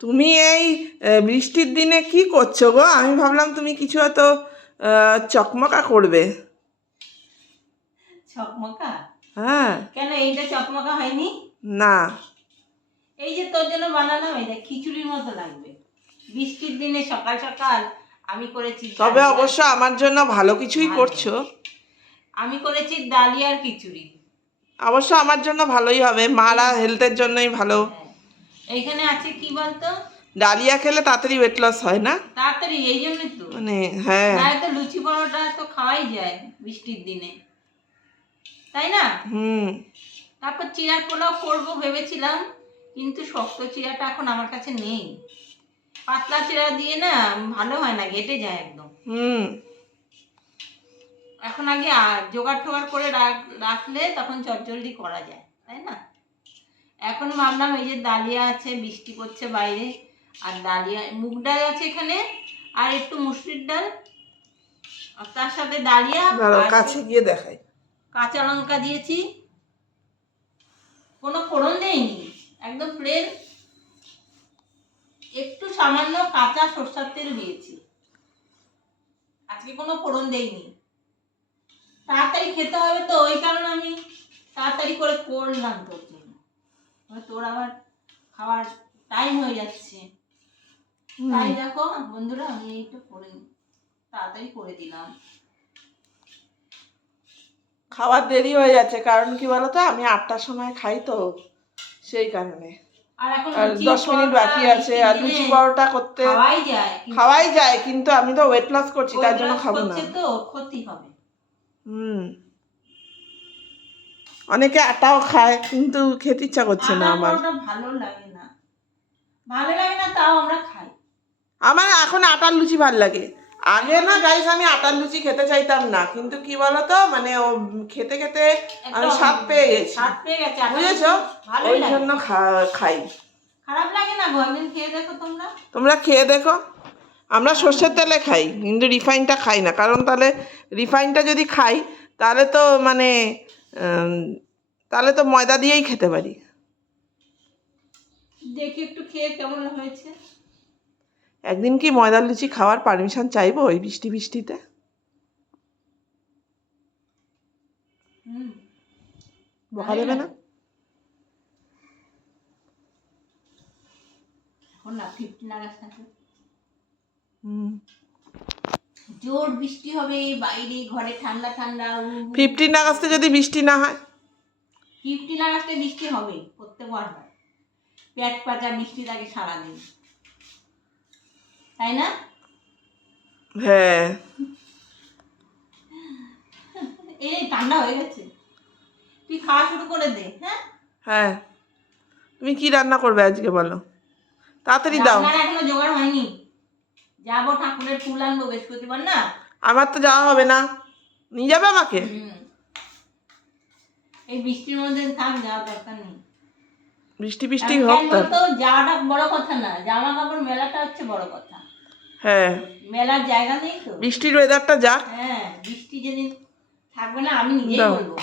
তুমি এই বৃষ্টির দিনে কি করছো গো? আমি ভাবলাম তুমি কিছু হয়তো চকমকা করবে। চকমকা? হ্যাঁ। কেন এইটা চকমকা হয়নি? না, এই যে তোর জন্য বানালাম, এটা খিচুড়ির মতো লাগবে বৃষ্টির দিনে সকাল সকাল। আমি করেছি তবে অবশ্য আমার জন্য ভালো কিছুই ভালো। করছো। আমি করেছি ডালিয়ার খিচুড়ি। অবশ্য আমার জন্য ভালোই হবে, মারা হেলথের জন্যই ভালো। হ্যাঁ। এইখানে আছে কি বলতো, ডালিয়া খেলে তাড়াতাড়ি ওয়েট লস হয় না? তাড়াতাড়ি, এই জন্যই তো। মানে হ্যাঁ। না তো লুচি পরোটা তো খাওয়াই যায় বৃষ্টির দিনে, তাই না? তারপর চিড়ার পোলাও করবো ভেবেছিলাম, কিন্তু শক্ত চিড়াটা এখন আমার কাছে নেই। পাতলা চিড়া দিয়ে না ভালো হয় না, ঘেটে যায় একদম। এখন আগে জোগাড় টোগাড় করে রাখলে তখন চটজলদি করা যায়, তাই না? এখন ভাবলাম এই যে ডালিয়া আছে, বৃষ্টি পড়ছে বাইরে, আর ডালিয়া মুগ ডাল আছে এখানে, আর একটু মুসুরির ডাল, আর তার সাথে ডালিয়া, কাছে গিয়ে দেখাই। কাঁচা লঙ্কা দিয়েছি, কোনো ফোড়ন দেয়নি, একদম প্লেন। একটু সামান্য কাঁচা সরষের তেল দিয়েছি, আজকে কোনো ফোড়ন দেইনি। তাড়াতাড়ি খেতে হবে তো, ওই কারণে আমি তাড়াতাড়ি করে করলাম তোর জন্য। তোর আবার খাওয়ার টাইম হয়ে যাচ্ছে, তাই দেখো বন্ধুরা আমি এইটা করে তাড়াতাড়ি করে দিলাম। খাবার দেরি হয়ে যাচ্ছে, কারণ কি বলতো, আমি 8টার সময় খাই তো, সেই কারণে। আর এখন 10 মিনিট বাকি আছে। আর লুচি পরোটা করতে খাওয়াই যায়, কিন্তু আমি তো ওয়েট লস করছি, তার জন্য খাবো না। তো ক্ষতি হবে। অনেকে আটাও খায়, কিন্তু খেতে ইচ্ছা করছে না আমার। ভালো লাগে না, ভালো লাগে না, তাও আমরা খাই। আমার এখন আটার লুচি ভাল লাগে। আগে না গাইস, আমি আটার লুচি খেতে চাইতাম না, কিন্তু কি বলতো, মানে ও খেতে খেতে আমি স্বাদ পেয়ে গেছি, বুঝেছো? ওই জন্য খাই। খারাপ লাগে না গো, একদিন খেয়ে দেখো তোমরা খেয়ে দেখো। আমরা সর্ষের তেলে খাই, কিন্তু রিফাইনটা খাই না, কারণ তাহলে রিফাইনটা যদি খাই তাহলে তো মানে তাহলে তো ময়দা দিয়েই খেতে পারি। দেখি একটু খেয়ে কেমন হয়েছে। একদিন কি ময়দার লুচি খাওয়ার পারমিশন চাইবো এই বৃষ্টিতে? বকা দেবে না? না 15 আগস্ট আছে, জোর বৃষ্টি হবে বাইরে, ঘরে ঠান্ডা ঠান্ডা। 15 আগস্টে যদি বৃষ্টি না হয়? 15 আগস্টে বৃষ্টি হবে, প্রত্যেকবার হয়। পেট পাচা বৃষ্টি থাকে সারাদিন, তাই না? হ্যাঁ। এই ঠান্ডা হয়ে গেছে, তুই খাওয়া শুরু করে দে। হ্যাঁ, তুমি কি রান্না করবে আজকে বলো, তাড়াতাড়ি দাও। এখনো জোগাড় হয়নি, যাবো ঠাকুরের ফুল আনবো বৃহস্পতিবার না। আমার তো যাওয়া হবে না, নিয়ে যাবে আমাকে? এই বৃষ্টির মধ্যে থাক, যাওয়ার দরকার নেই। বৃষ্টি হোক তো যাওয়াটা বড় কথা না, জামা কাপড় মেলাটা হচ্ছে বড় কথা। হ্যাঁ, মেলার জায়গা নেই তো, বৃষ্টির ওয়েদারটা যাক। হ্যাঁ, বৃষ্টি যেদিন থাকবে না আমি নিজেই বলবো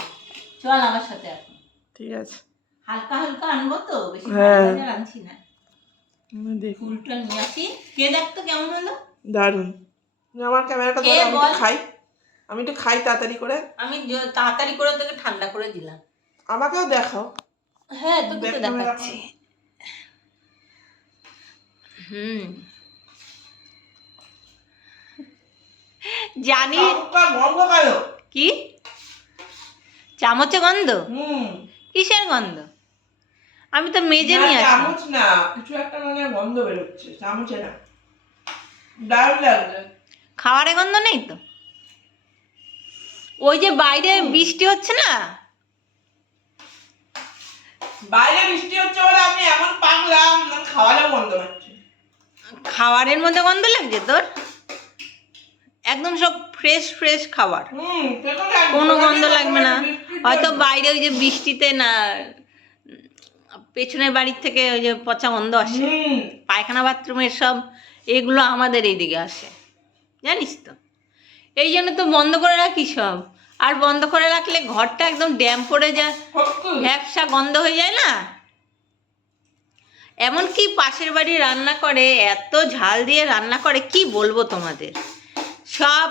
চল আমার সাথে এখন। ঠিক আছে, হালকা হালকা আনবো তো, বেশি আনছি না। ফুলটা নিয়ে আসি, কে দেখতো কেমন হলো। দারুণ। আমার ক্যামেরাটা ধরো, আমি একটু খাই তাড়াতাড়ি করে। আমি তাড়াতাড়ি করে তোকে ঠান্ডা করে দিলাম। আমাকেও দেখাও। হ্যাঁ, তোকে তো দেখাচ্ছি। জানি কি চামচে গন্ধ? কিসের গন্ধ? আমি তো মেজে নিয়ে আসি। চামচ না, কিছু একটা মানে গন্ধ বের হচ্ছে, চামচে না। দারুণ লাগছে। খাবারে গন্ধ নেই তো? ওই যে বাইরে বৃষ্টি হচ্ছে না, বাইরে বৃষ্টি হচ্ছে বলে আমি এমন পাগলাম, খাওয়ারেও গন্ধ পাচ্ছি। খাবারের মধ্যে গন্ধ লাগছে তোর? একদম সব ফ্রেশ ফ্রেশ খাবার, কোনো গন্ধ লাগবে না। হয়তো বাইরে ওই যে বৃষ্টিতে না, পেছনের বাড়ির থেকে ওই যে পচা গন্ধ আসে, পায়খানা বাথরুমের সব এগুলো আমাদের এইদিকে আসে, জানিস তো। এই জন্য তো বন্ধ করে রাখি সব, আর বন্ধ করে রাখলে ঘরটা একদম ড্যাম পড়ে যায়, ভ্যাপসা গন্ধ হয়ে যায় না। এমনকি পাশের বাড়ি রান্না করে, এত ঝাল দিয়ে রান্না করে, কি বলবো তোমাদের। সব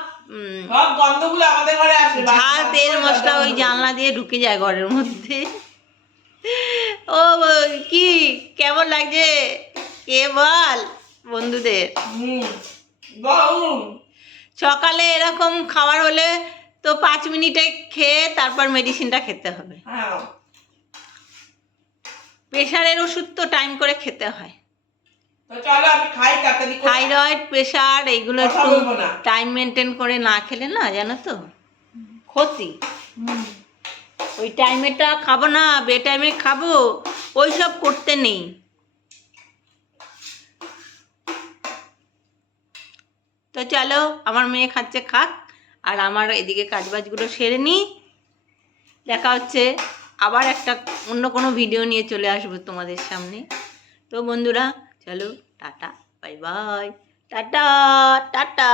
সব গন্ধগুলো আমাদের ঘরে আসে, ঝাল তেল মশলা ওই জানলা দিয়ে ঢুকে যায় ঘরের মধ্যে। ও কি কেমন লাগছে কে বল বন্ধুদের। সকালে এরকম খাবার হলে তো 5 মিনিটে খেয়ে তারপর মেডিসিনটা খেতে হবে। প্রেশারের ওষুধ তো টাইম করে খেতে হয়। থাইরয়েড, প্রেশার এইগুলো একটু টাইম মেনটেন করে না খেলে না, জানো তো ক্ষতি। ওই টাইমেটা খাবো না, বে টাইমে খাবো, ওই সব করতে নেই। তো চলো, আমার মেয়ে খাচ্ছে খাক, আর আমার এদিকে কাজবাজগুলো সেরে নিই। দেখা হচ্ছে আবার একটা অন্য কোনো ভিডিও নিয়ে চলে আসবো তোমাদের সামনে। তো বন্ধুরা চলো, tata, bye bye, tata tata.